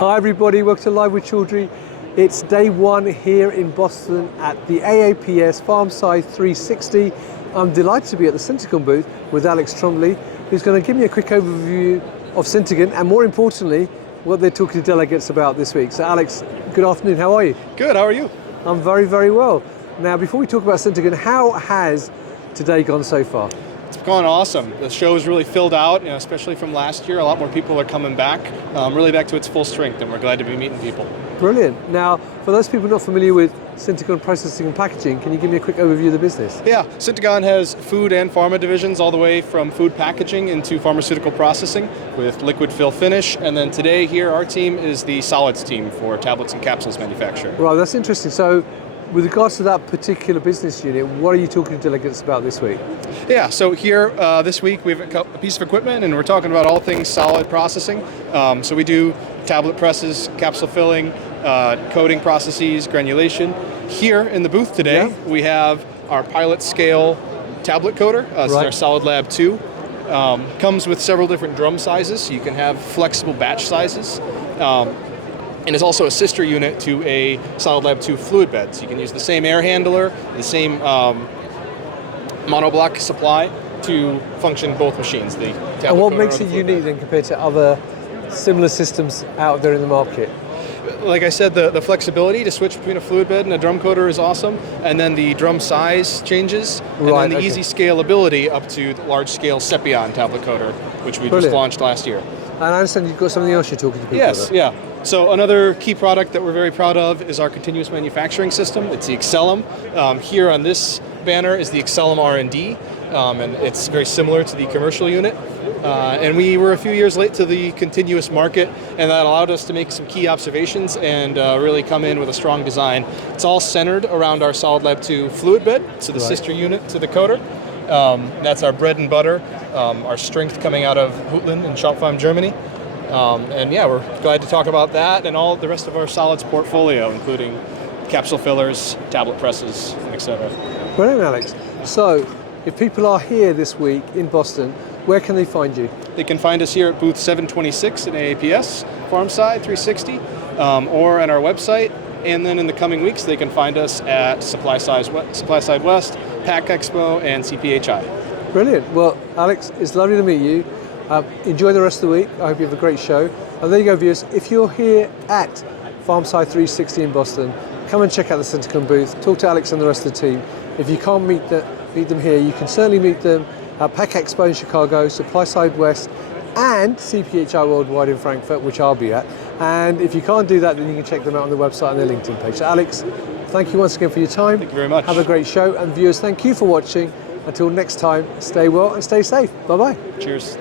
Hi everybody, welcome to Live with Chaudhry. It's day one here in Boston at the AAPS Farmside 360. I'm delighted to be at the ithSyntegon booth with Alex Trombley, who's going to give me a quick overview of ithSyntegon and more importantly, what they're talking to delegates about this week. So Alex, good afternoon, how are you? Good, how are you? I'm very, very well. Now before we talk about ithSyntegon, how has today gone so far? It's gone awesome. The show is really filled out, especially from last year. A lot more people are coming back, really back to its full strength, and we're glad to be meeting people. Brilliant. Now, for those people not familiar with ithSyntegon processing and packaging, can you give me a quick overview of the business? Yeah, ithSyntegon has food and pharma divisions all the way from food packaging into pharmaceutical processing with liquid fill finish. And then today here, our team is the solids team for tablets and capsules manufacturing. Right, that's interesting. So, with regards to that particular business unit, what are you talking to delegates about this week? Yeah, so here this week we have a piece of equipment and we're talking about all things solid processing. So we do tablet presses, capsule filling, coating processes, granulation. Here in the booth today, we have our pilot scale tablet coater. This is our Solid Lab 2. Comes with several different drum sizes, so you can have flexible batch sizes. And it's also a sister unit to a Solid Lab 2 fluid bed. So you can use the same air handler, the same monoblock supply to function both machines. And what makes it unique then compared to other similar systems out there in the market? Like I said, the flexibility to switch between a fluid bed and a drum coater is awesome. And then the drum size changes. And then the easy scalability up to the large scale Sepion tablet coater, which we just launched last year. And I understand you've got something else you're talking to people about. Yes, yeah. So another key product that we're very proud of is our continuous manufacturing system. It's the Excellum. Here on this banner is the Excellum R&D, and it's very similar to the commercial unit. And we were a few years late to the continuous market, and that allowed us to make some key observations and really come in with a strong design. It's all centered around our Solid Lab 2 fluid bed, so the sister unit to the coater. That's our bread and butter, our strength coming out of Hutlin in Schopfheim, Germany. And yeah, we're glad to talk about that and all the rest of our solids portfolio, including capsule fillers, tablet presses, etc. Brilliant, Alex. So, if people are here this week in Boston, where can they find you? They can find us here at booth 726 at AAPS, Farmside 360, or on our website. And then in the coming weeks, they can find us at Supplyside West, Pack Expo, and CPHI. Brilliant. Well, Alex, it's lovely to meet you. Enjoy the rest of the week. I hope you have a great show. And there you go, viewers. If you're here at Farmside 360 in Boston, come and check out the ithSyntegon booth. Talk to Alex and the rest of the team. If you can't meet them here, you can certainly meet them at Pack Expo in Chicago, Supplyside West, and CPHI Worldwide in Frankfurt, which I'll be at. And if you can't do that, then you can check them out on the website and their LinkedIn page. So Alex, thank you once again for your time. Thank you very much. Have a great show. And viewers, thank you for watching. Until next time, stay well and stay safe. Bye-bye. Cheers.